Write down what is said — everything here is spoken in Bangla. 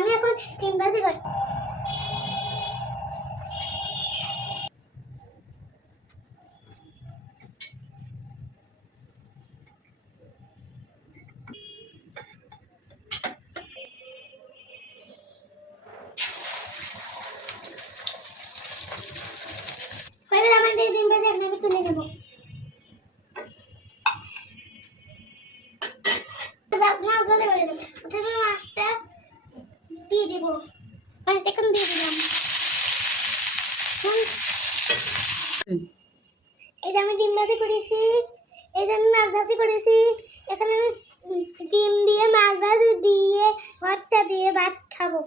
আমি এখন ডিম ভাজি করি। এবার আমাদের ডিম ভাজি এখন আমি তুলে নেব। মাছ ভাজা করে দেবো। প্রথমে মাছটা দিয়ে দেব। মাছটা এখন দিয়ে দিলাম। এই যে আমি ডিম ভাজি করেছি, এই যে আমি মাছ ভাজি করেছি। এখানে আমি ডিম দিয়ে মাছ ভাজি দিয়ে ভর্তা দিয়ে ভাত খাবো।